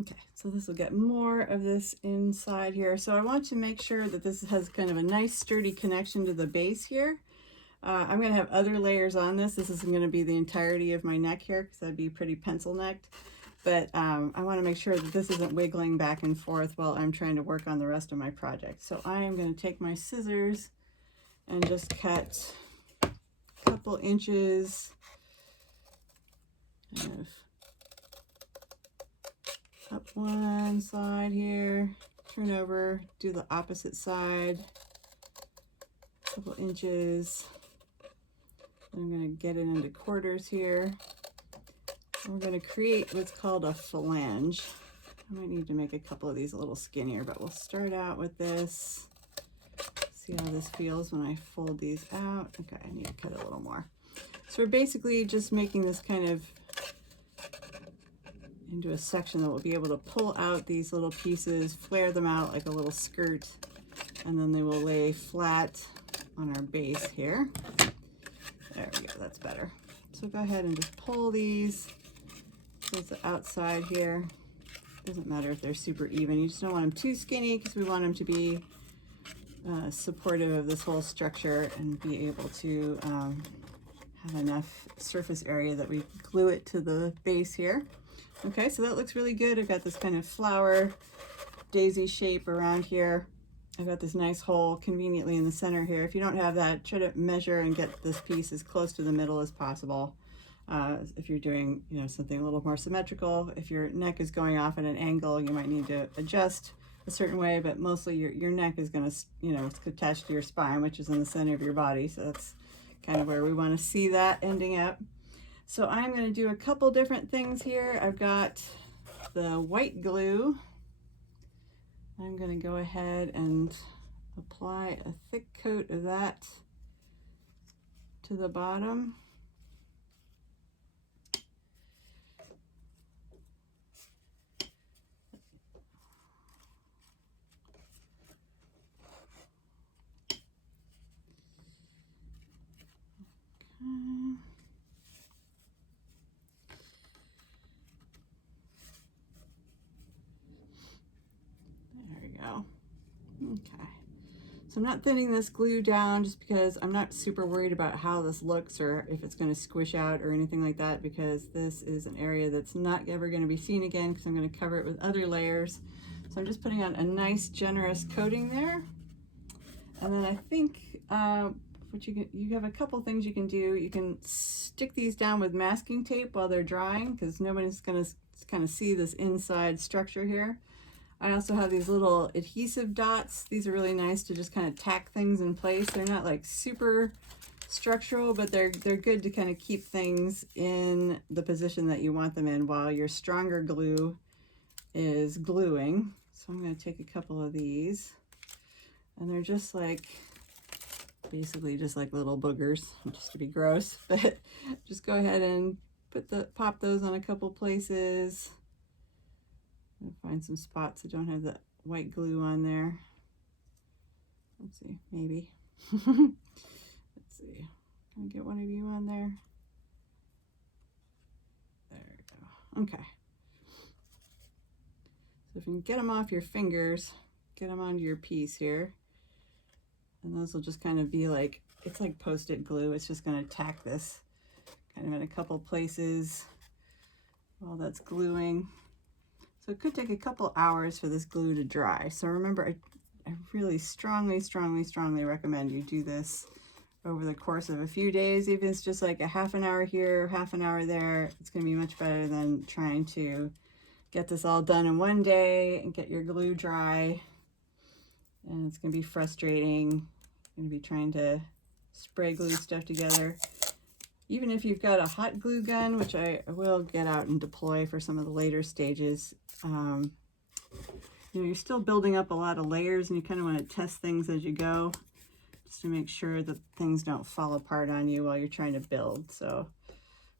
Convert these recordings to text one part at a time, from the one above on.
Okay, so this will get more of this inside here. So I want to make sure that this has kind of a nice sturdy connection to the base here. I'm going to have other layers on this. This isn't going to be the entirety of my neck here because I'd be pretty pencil necked. But I want to make sure that this isn't wiggling back and forth while I'm trying to work on the rest of my project. So I am going to take my scissors and just cut a couple inches kind of up one side here, turn over, do the opposite side, a couple inches. I'm going to get it into quarters here. We're going to create what's called a phalange. I might need to make a couple of these a little skinnier, but we'll start out with this. See how this feels when I fold these out. Okay, I need to cut a little more. So we're basically just making this kind of into a section that we'll be able to pull out these little pieces, flare them out like a little skirt, and then they will lay flat on our base here. There we go, that's better. So go ahead and just pull these towards the outside here. Doesn't matter if they're super even, you just don't want them too skinny because we want them to be supportive of this whole structure and be able to have enough surface area that we glue it to the base here. Okay, so that looks really good. I've got this kind of flower daisy shape around here. I've got this nice hole conveniently in the center here. If you don't have that, try to measure and get this piece as close to the middle as possible. If you're doing, something a little more symmetrical, if your neck is going off at an angle, you might need to adjust a certain way, but mostly your neck is going to, it's attached to your spine, which is in the center of your body. So that's kind of where we want to see that ending up. So I'm going to do a couple different things here. I've got the white glue. I'm going to go ahead and apply a thick coat of that to the bottom. Okay, so I'm not thinning this glue down just because I'm not super worried about how this looks or if it's going to squish out or anything like that, because this is an area that's not ever going to be seen again because I'm going to cover it with other layers. So I'm just putting on a nice generous coating there. And then I think you have a couple things you can do. You can stick these down with masking tape while they're drying because nobody's going to kind of see this inside structure here. I also have these little adhesive dots. These are really nice to just kind of tack things in place. They're not like super structural, but they're good to kind of keep things in the position that you want them in while your stronger glue is gluing. So I'm going to take a couple of these, and they're just like, basically just like little boogers, just to be gross, but just go ahead and pop those on a couple places. I'll find some spots that don't have the white glue on there. Let's see, maybe. Let's see. Can I get one of you on there? There we go. Okay. So if you can get them off your fingers, get them onto your piece here. And those will just kind of be like, it's like Post-it glue. It's just going to tack this kind of in a couple places while that's gluing. So it could take a couple hours for this glue to dry. So remember, I really strongly recommend you do this over the course of a few days. Even if it's just like a half an hour here, half an hour there, it's going to be much better than trying to get this all done in one day and get your glue dry. And it's going to be frustrating. You're going to be trying to spray glue stuff together. Even if you've got a hot glue gun, which I will get out and deploy for some of the later stages, you're still building up a lot of layers, and you kind of want to test things as you go just to make sure that things don't fall apart on you while you're trying to build. So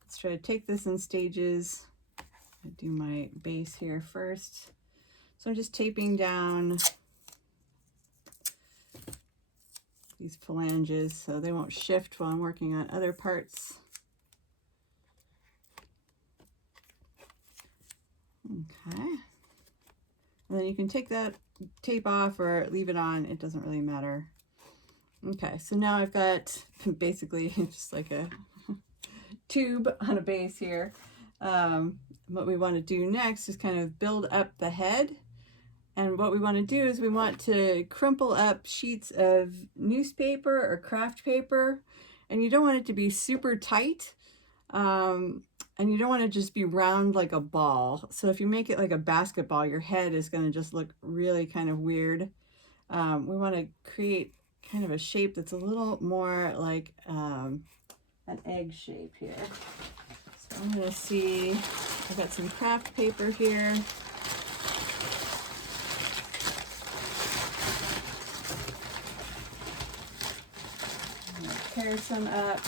let's try to take this in stages. I do my base here first. So I'm just taping down these phalanges so they won't shift while I'm working on other parts. Okay. And then you can take that tape off or leave it on. It doesn't really matter. Okay, so now I've got basically just like a tube on a base here. What we want to do next is kind of build up the head. And what we want to do is we want to crumple up sheets of newspaper or craft paper. And you don't want it to be super tight. And you don't want to just be round like a ball. So if you make it like a basketball, your head is going to just look really kind of weird. We want to create kind of a shape that's a little more like an egg shape here. So I'm going to see, I've got some craft paper here. I'm going to tear some up.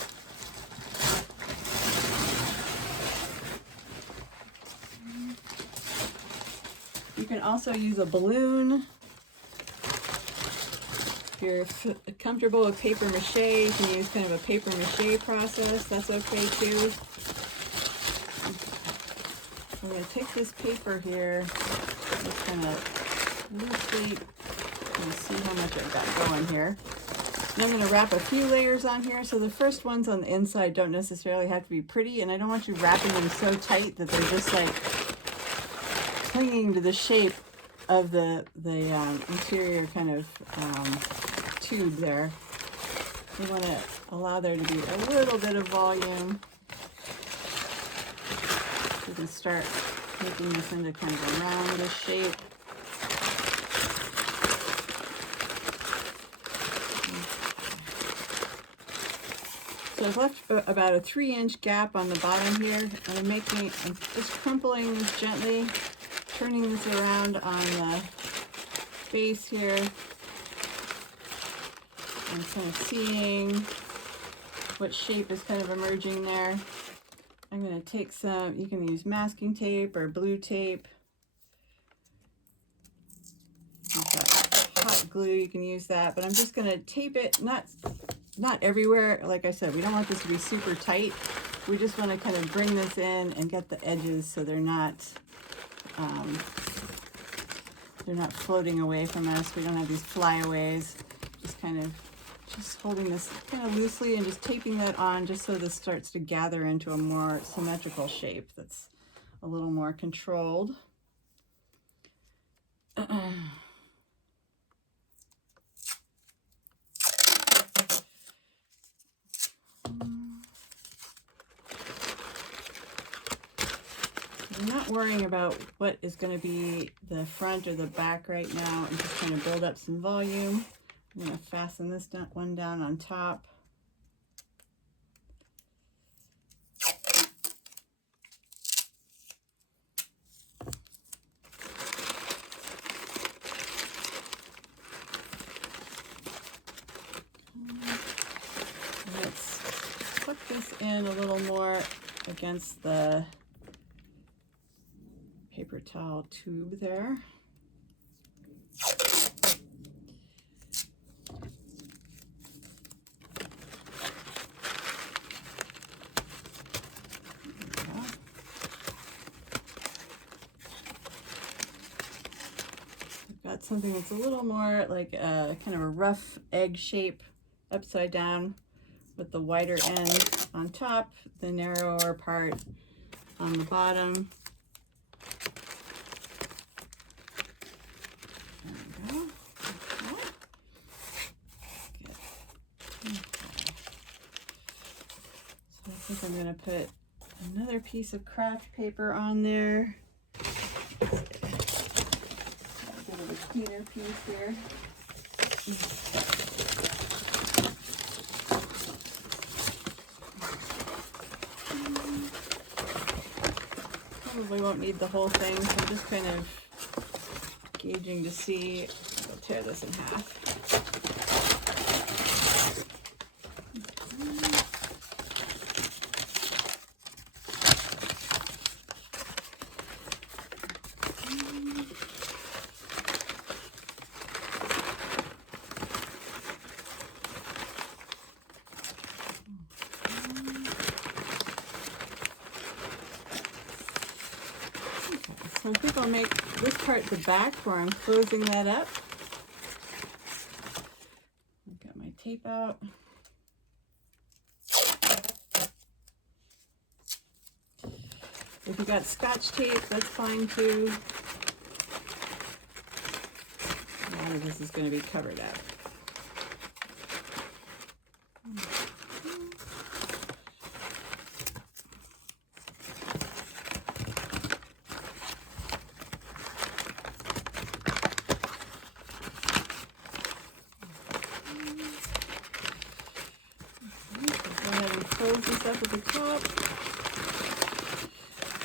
You can also use a balloon. If you're comfortable with paper mache, you can use kind of a paper mache process. That's okay too. I'm going to take this paper here, just kind of loosely, see how much I've got going here. And I'm going to wrap a few layers on here. So the first ones on the inside don't necessarily have to be pretty, and I don't want you wrapping them so tight that they're just like clinging to the shape of the interior kind of tube there. You want to allow there to be a little bit of volume. You can start making this into kind of a roundish shape. So I've left about a 3-inch gap on the bottom here. I'm just crumpling this gently, turning this around on the base here, and kind of seeing what shape is kind of emerging there. I'm going to take some, you can use masking tape or blue tape. You've got hot glue, you can use that, but I'm just going to tape it, not everywhere. Like I said, we don't want this to be super tight. We just want to kind of bring this in and get the edges so they're not floating away from us. We don't have these flyaways. Just holding this kind of loosely and just taping that on just so this starts to gather into a more symmetrical shape that's a little more controlled. I'm not worrying about what is going to be the front or the back right now. I'm just trying to build up some volume. I'm going to fasten this one down on top. Let's put this in a little more against the paper towel tube there. Got something that's a little more like a kind of a rough egg shape, upside down, with the wider end on top, the narrower part on the bottom. There we go. Okay. So I think I'm going to put another piece of craft paper on there. Cleaner piece here. Probably won't need the whole thing, so I'm just kind of gauging to see. I'll tear this in half. So I think I'll make this part the back where I'm closing that up. I've got my tape out. If you got Scotch tape, that's fine too. A lot of this is going to be covered up. Close this up at the top.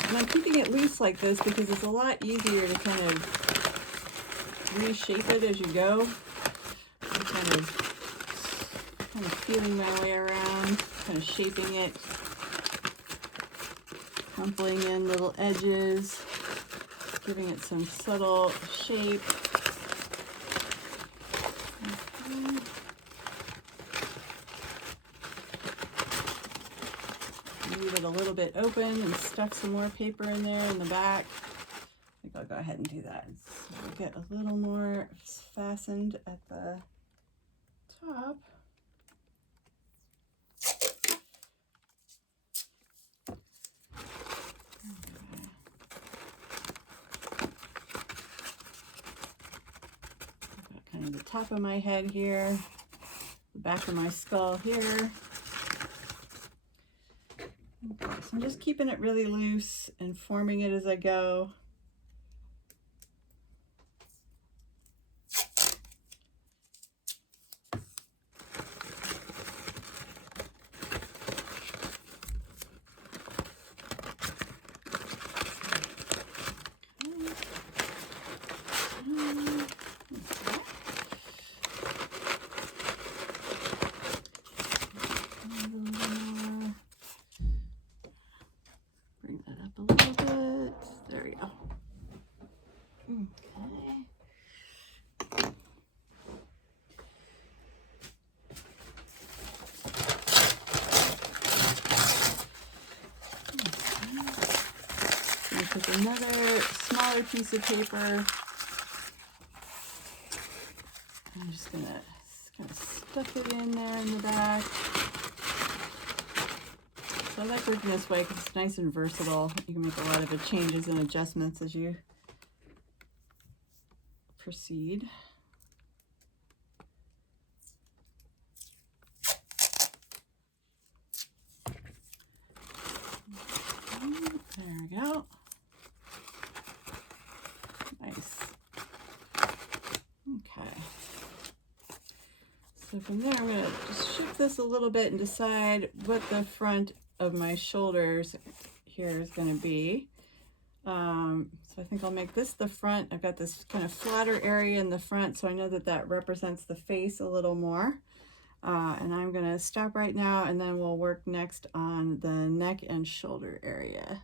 And I'm keeping it loose like this because it's a lot easier to kind of reshape it as you go. I'm kind of feeling my way around, kind of shaping it, crumpling in little edges, giving it some subtle shape. Leave it a little bit open and stuff some more paper in there in the back. I think I'll go ahead and do that. So we'll get a little more fastened at the top. Got kind of the top of my head here, the back of my skull here. Okay, so I'm just keeping it really loose and forming it as I go. Bring that up a little bit. There we go. Okay. Take another smaller piece of paper. I'm just gonna kind of stuff it in there in the back. So I like working this way because it's nice and versatile. You can make a lot of changes and adjustments as you proceed. There we go. Nice. Okay. So from there, I'm going to just shift this a little bit and decide what the front of my shoulders here is going to be. So I think I'll make this the front. I've got this kind of flatter area in the front, so I know that that represents the face a little more. And I'm going to stop right now, and then we'll work next on the neck and shoulder area.